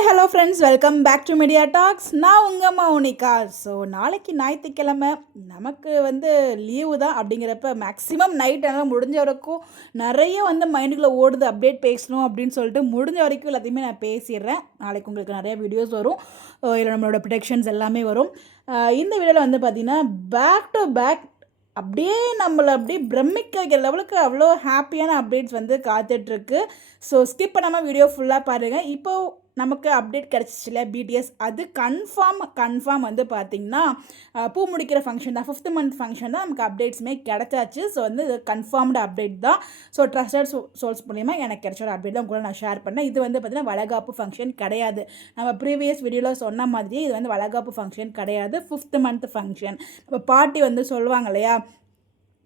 Hi hello friends, welcome back to media talks. நான் உங்கள் Mounika. So நாளைக்கு ஞாயிற்றுக்கிழமை நமக்கு லீவு தான். அப்படிங்கிறப்ப மேக்ஸிமம் நைட் ஆனால் முடிஞ்ச வரைக்கும் நிறைய மைண்டுக்குள்ளே ஓடுது, அப்டேட் பேசணும் அப்படின்னு சொல்லிட்டு முடிஞ்ச வரைக்கும் எல்லாத்தையுமே நான் பேசிடுறேன். நாளைக்கு உங்களுக்கு நிறைய வீடியோஸ் வரும், இல்லை நம்மளோட ப்ரொடக்ஷன்ஸ் எல்லாமே வரும். இந்த வீடியோவில் பார்த்திங்கன்னா பேக் டு பேக் அப்படியே நம்மளை அப்படியே பிரமிக்க வைக்கிற லெவலுக்கு அவ்வளோ ஹாப்பியான அப்டேட்ஸ் காத்துட்ருக்கு. ஸோ ஸ்கிப் பண்ணாமல் வீடியோ ஃபுல்லாக பாருங்கள். இப்போது நமக்கு அப்டேட் கிடச்சிச்சில்ல பிடிஎஸ், அது கன்ஃபார்ம் பார்த்திங்கன்னா பூ முடிக்கிற ஃபங்க்ஷன் தான், 5th மந்த் ஃபங்க்ஷன் தான் நமக்கு அப்டேட்ஸுமே கிடச்சாச்சு. ஸோ இது கன்ஃபார்ம்டு அப்டேட் தான். ஸோ ட்ரஸ்டட் சோர்ஸ் மூலிமா எனக்கு கிடைச்ச அப்டேட் தான் கூட நான் ஷேர் பண்ணேன். இது பார்த்திங்கன்னா வளகாப்பு ஃபங்க்ஷன் கிடையாது. நம்ம ப்ரீவியஸ் வீடியோவில் சொன்ன மாதிரியே இது வளகாப்பு ஃபங்க்ஷன் கிடையாது, 5th மந்த் ஃபங்க்ஷன். நம்ம பாட்டி சொல்லுவாங்க இல்லையா,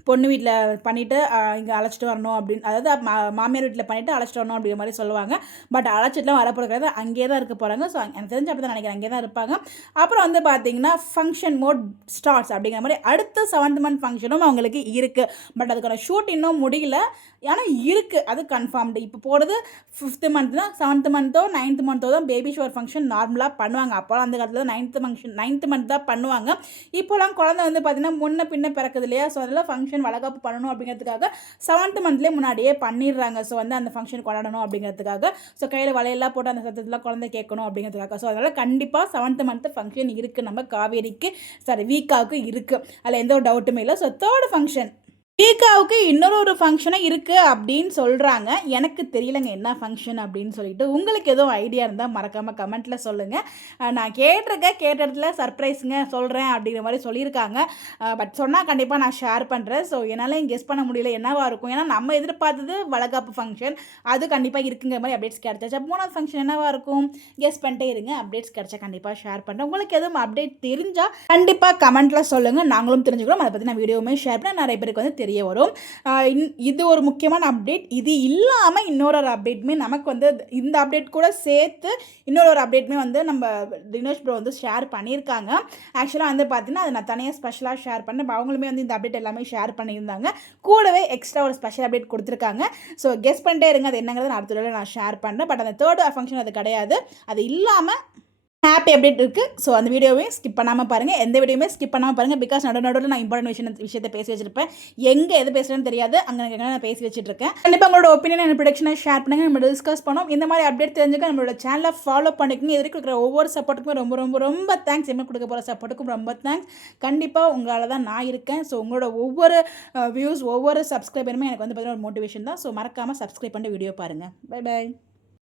பொண்ணு வீட்டில் பண்ணிவிட்டு இங்கே அழைச்சிட்டு வரணும் அப்படின்னு, அதாவது மாமியார் வீட்டில் பண்ணிவிட்டு அழைச்சிட்டு வரணும் அப்படிங்கிற மாதிரி சொல்லுவாங்க. பட் அழைச்சிட்டுலாம் வரப்போகிறது அங்கேயே தான் இருக்க போகிறாங்க. ஸோ எனக்கு தெரிஞ்சு அப்படி தான் நினைக்கிறேன், அங்கே தான் இருப்பாங்க. அப்புறம் பார்த்திங்கன்னா ஃபங்க்ஷன் மோட் ஸ்டார்ட்ஸ் அப்படிங்கிற மாதிரி அடுத்த 7th மந்த் ஃபங்க்ஷனும் அவங்களுக்கு இருக்குது. பட் அதுக்கான ஷூட் இன்னும் முடியல, ஆனால் இருக்குது, அது கன்ஃபார்ம்டு. இப்போ போகிறது 5th மந்த் தான். 7th மந்த்தோ 9th மந்த்தோ தான் பேபி ஷவர் ஃபங்க்ஷன் நார்மலாக பண்ணுவாங்க. அப்போலாம் அந்த காலத்தில் 9th மந்த் தான் பண்ணுவாங்க. இப்போலாம் குழந்தை பார்த்திங்கன்னா முன்ன பின்ன பிறக்குது இல்லையா, ஸோ அதெல்லாம் ஃபங்க்ஷன் வளகாப்பு பண்ணணும் அப்படிங்கிறதுக்காக 7th மந்த்லேயே முன்னாடியே பண்ணிடுறாங்க. ஸோ அந்த ஃபங்க்ஷன் கொண்டாடணும் அப்படிங்கிறதுக்காக, ஸோ கையில் வலையெல்லாம் போட்டு அந்த சத்தத்தில் குழந்தை கேட்கணும் அப்படிங்கிறதுக்காக. ஸோ அதனால் கண்டிப்பாக 7th மந்த் ஃபங்க்ஷன் இருக்குது, நம்ம காவேரிக்கு வீக்காவுக்கு இருக்குது, அதில் எந்த ஒரு டவுட்டுமே இல்லை. ஸோ 3rd ஃபங்க்ஷன் வீக்காவுக்கு இன்னொரு ஃபங்க்ஷனாக இருக்குது அப்படின்னு சொல்கிறாங்க. எனக்கு தெரியலைங்க என்ன ஃபங்க்ஷன் அப்படின்னு சொல்லிட்டு. உங்களுக்கு எதுவும் ஐடியா இருந்தால் மறக்காமல் கமெண்ட்டில் சொல்லுங்கள். நான் கேட்ட இடத்துல சர்ப்ரைஸுங்க சொல்கிறேன் அப்படிங்கிற மாதிரி சொல்லியிருக்காங்க. பட் சொன்னால் கண்டிப்பாக நான் ஷேர் பண்ணுறேன். ஸோ என்னால் கெஸ் பண்ண முடியல என்னவாக இருக்கும். ஏன்னா நம்ம எதிர்பார்த்தது வளகாப்பு ஃபங்க்ஷன், அது கண்டிப்பாக இருக்குங்கிற மாதிரி அப்டேட்ஸ் கிடச்சாச்சு. 3வது ஃபங்க்ஷன் என்னவாக இருக்கும், கெஸ் பண்ணிட்டே இருங்க. அப்டேட்ஸ் கிடச்சா கண்டிப்பாக ஷேர் பண்ணுறேன். உங்களுக்கு எதுவும் அப்டேட் தெரிஞ்சால் கண்டிப்பாக கமெண்ட்டில் சொல்லுங்கள், நாங்களும் தெரிஞ்சுக்கிறோம். அதை பற்றி நான் வீடியோவுமே ஷேர் பண்ணேன், நிறைய பேருக்கு தெரிய வரும். இது ஒரு முக்கியமான அப்டேட். இது இல்லாமல் இன்னொரு அப்டேட்டுமே நமக்கு இந்த அப்டேட் கூட சேர்த்து இன்னொரு அப்டேட்டுமே நம்ம தினேஷ் ப்ரோ ஷேர் பண்ணியிருக்காங்க. ஆக்சுவலாக பார்த்தீங்கன்னா அது நான் தனியாக ஸ்பெஷலாக ஷேர் பண்ணேன். அவங்களுமே இந்த அப்டேட் எல்லாமே ஷேர் பண்ணியிருந்தாங்க. கூடவே எக்ஸ்ட்ரா ஒரு ஸ்பெஷல் அப்டேட் கொடுத்துருக்காங்க. ஸோ கெஸ் பண்ணிட்டே இருங்க, அது என்னங்கிறத நான் அடுத்த வீடியோவில் நான் ஷேர் பண்ணுறேன். பட் அந்த 3rd ஃபங்க்ஷன் அது கிடையாது. அது இல்லாமல் ஹாப்பி அப்டேட் இருக்குது. ஸோ அந்த வீடியோவையும் ஸ்கிப் பண்ணாமல் பாருங்கள், எந்த வீடியோவுமே ஸ்கிப் பண்ணாமல் பாருங்கள். பிகாஸ் நடுவில் நான் இம்பார்ட்டன்ட் விஷயத்தை பேசி வச்சிருப்பேன். எங்கே எது பேசுகிறேன்னு தெரியாது, அங்கே நான் பேசி வச்சுட்ருக்கேன். கண்டிப்பாக உங்களோட ஒப்பீனியன் அண்ட் ப்ரொடக்ஷனை ஷேர் பண்ணுங்கள், நம்ம டிஸ்கஸ் பண்ணோம். இந்த மாதிரி அப்டேட் தெரிஞ்சுக்க நம்மளோட சேனலை ஃபாலோ பண்ணிக்கோங்க. இது இருக்கிற ஒவ்வொரு சப்போர்ட்டுக்குமே ரொம்ப ரொம்ப ரொம்ப தேங்க்ஸ். என்ன கொடுக்க போகிற சப்போர்ட்டுக்கும் ரொம்ப தேங்க்ஸ். கண்டிப்பாக உங்களால் தான் நான் இருக்கேன். ஸோ உங்களோட ஒவ்வொரு வியூஸ், ஒவ்வொரு சப்ஸ்கிரைபருமே எனக்கு பார்த்தீங்கன்னா ஒரு மோட்டிவேஷன் தான். ஸோ மறக்காமல் சப்ஸ்கிரைப் பண்ணி வீடியோ பாருங்கள். Bye by.